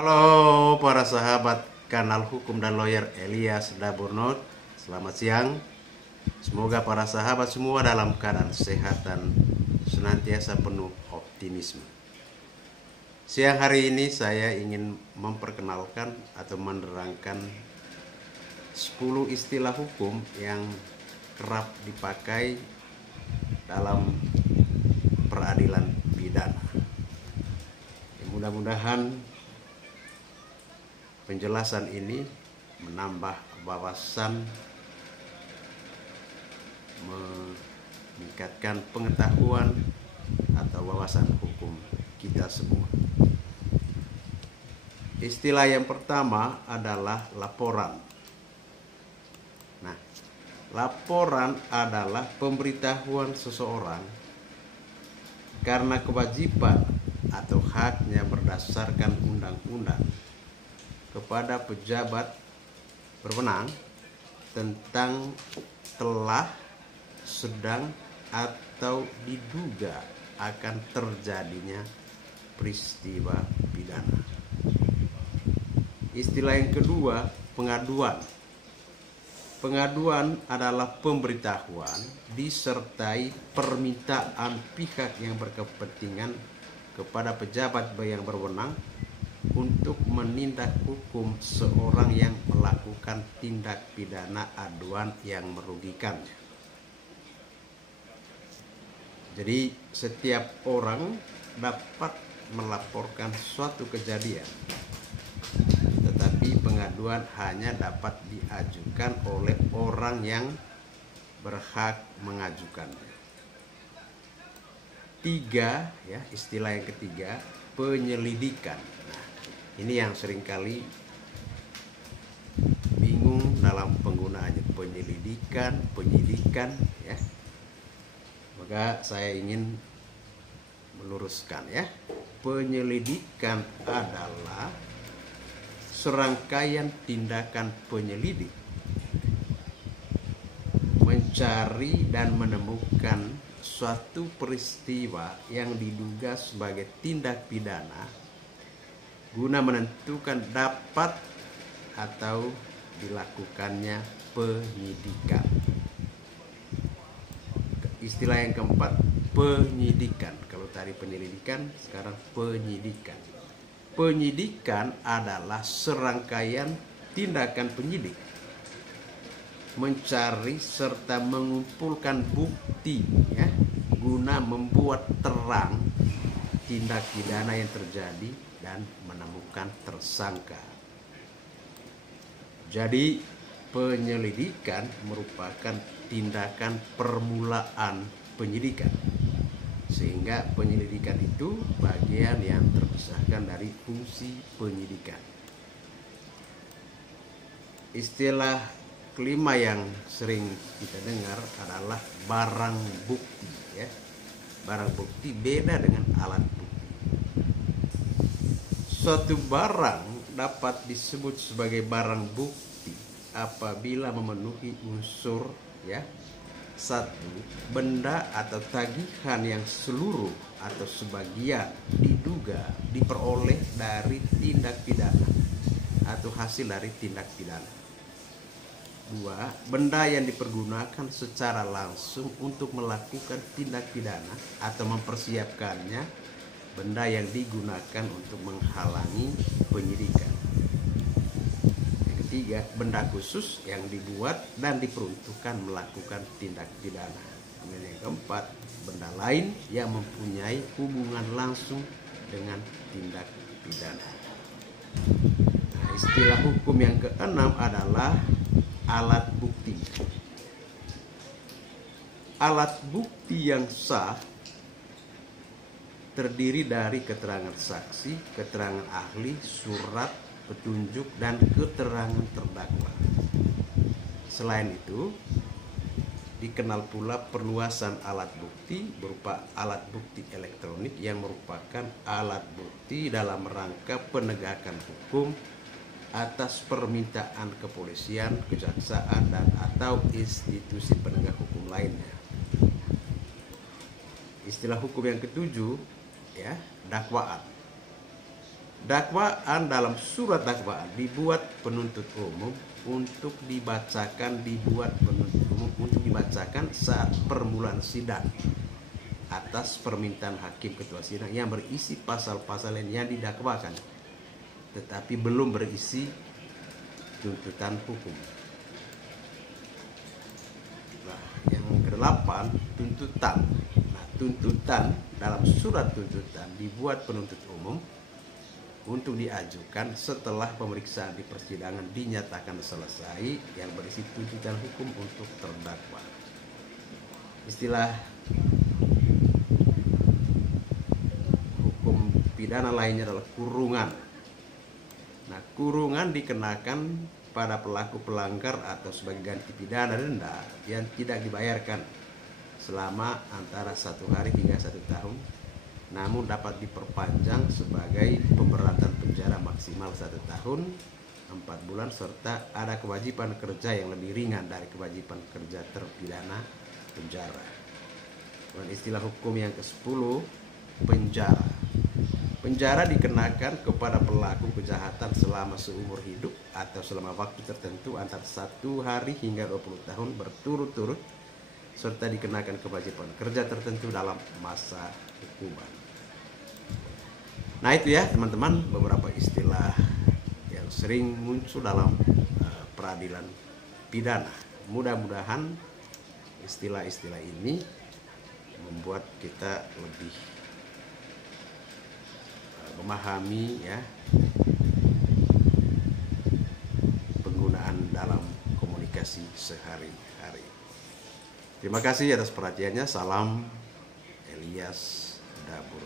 Halo para sahabat kanal hukum dan lawyer Elias Daburnot. Selamat siang. Semoga para sahabat semua dalam keadaan sehat dan senantiasa penuh optimisme. Siang hari ini saya ingin memperkenalkan atau menerangkan 10 istilah hukum yang kerap dipakai dalam peradilan pidana. Mudah-mudahan penjelasan ini menambah wawasan, meningkatkan pengetahuan atau wawasan hukum kita semua. Istilah yang pertama adalah laporan. Nah, laporan adalah pemberitahuan seseorang karena kewajiban atau haknya berdasarkan undang-undang kepada pejabat berwenang tentang telah, sedang, atau diduga akan terjadinya peristiwa pidana. Istilah yang kedua, pengaduan. Pengaduan adalah pemberitahuan disertai permintaan pihak yang berkepentingan kepada pejabat yang berwenang untuk menindak hukum seorang yang melakukan tindak pidana aduan yang merugikannya. Jadi setiap orang dapat melaporkan suatu kejadian, tetapi pengaduan hanya dapat diajukan oleh orang yang berhak mengajukannya. Tiga, ya, istilah yang ketiga, penyelidikan. Nah, ini yang seringkali bingung dalam penggunaannya, penyidikan, ya. Maka saya ingin meluruskan, ya. Penyelidikan adalah serangkaian tindakan penyelidik mencari dan menemukan suatu peristiwa yang diduga sebagai tindak pidana guna menentukan dapat atau dilakukannya penyidikan. Istilah yang keempat, penyidikan. Kalau tadi penyelidikan, sekarang penyidikan. Penyidikan adalah serangkaian tindakan penyidik mencari serta mengumpulkan bukti, ya, guna membuat terang tindak pidana yang terjadi dan menemukan tersangka. Jadi penyelidikan merupakan tindakan permulaan penyidikan, sehingga penyelidikan itu bagian yang terpisahkan dari fungsi penyidikan. Istilah kelima yang sering kita dengar adalah barang bukti, ya. Barang bukti beda dengan alat bukti. Suatu barang dapat disebut sebagai barang bukti apabila memenuhi unsur, ya. Satu, benda atau tagihan yang seluruh atau sebagian diduga diperoleh dari tindak pidana atau hasil dari tindak pidana. Dua, benda yang dipergunakan secara langsung untuk melakukan tindak pidana atau mempersiapkannya, benda yang digunakan untuk menghalangi penyidikan. Yang ketiga, benda khusus yang dibuat dan diperuntukkan melakukan tindak pidana. Dan yang keempat, benda lain yang mempunyai hubungan langsung dengan tindak pidana. Nah, istilah hukum yang keenam adalah alat bukti. Alat bukti yang sah terdiri dari keterangan saksi, keterangan ahli, surat petunjuk, dan keterangan terdakwa. Selain itu, dikenal pula perluasan alat bukti berupa alat bukti elektronik yang merupakan alat bukti dalam rangka penegakan hukum atas permintaan kepolisian, kejaksaan, dan atau institusi penegak hukum lainnya. Istilah hukum yang ketujuh, ya, dakwaan. Dakwaan dalam surat dakwaan dibuat penuntut umum untuk dibacakan saat permulaan sidang atas permintaan hakim ketua sidang yang berisi pasal-pasal yang didakwakan, tetapi belum berisi tuntutan hukum. Nah, yang ke-8, tuntutan. Nah, tuntutan dalam surat tuntutan dibuat penuntut umum untuk diajukan setelah pemeriksaan di persidangan dinyatakan selesai yang berisi tuntutan hukum untuk terdakwa. Istilah hukum pidana lainnya adalah kurungan. Nah, kurungan dikenakan pada pelaku pelanggar atau sebagai ganti pidana denda yang tidak dibayarkan selama antara 1 hari hingga 1 tahun, namun dapat diperpanjang sebagai pemberatan penjara maksimal 1 tahun 4 bulan, serta ada kewajiban kerja yang lebih ringan dari kewajiban kerja terpidana penjara. Dan istilah hukum yang ke-10, penjara. Penjara dikenakan kepada pelaku kejahatan selama seumur hidup atau selama waktu tertentu antara 1 hari hingga 20 tahun berturut-turut, serta dikenakan kewajiban kerja tertentu dalam masa hukuman. Nah, itu ya teman-teman, beberapa istilah yang sering muncul dalam peradilan pidana. Mudah-mudahan istilah-istilah ini membuat kita lebih memahami ya penggunaan dalam komunikasi sehari-hari. Terima kasih atas perhatiannya. Salam Elias Dabur.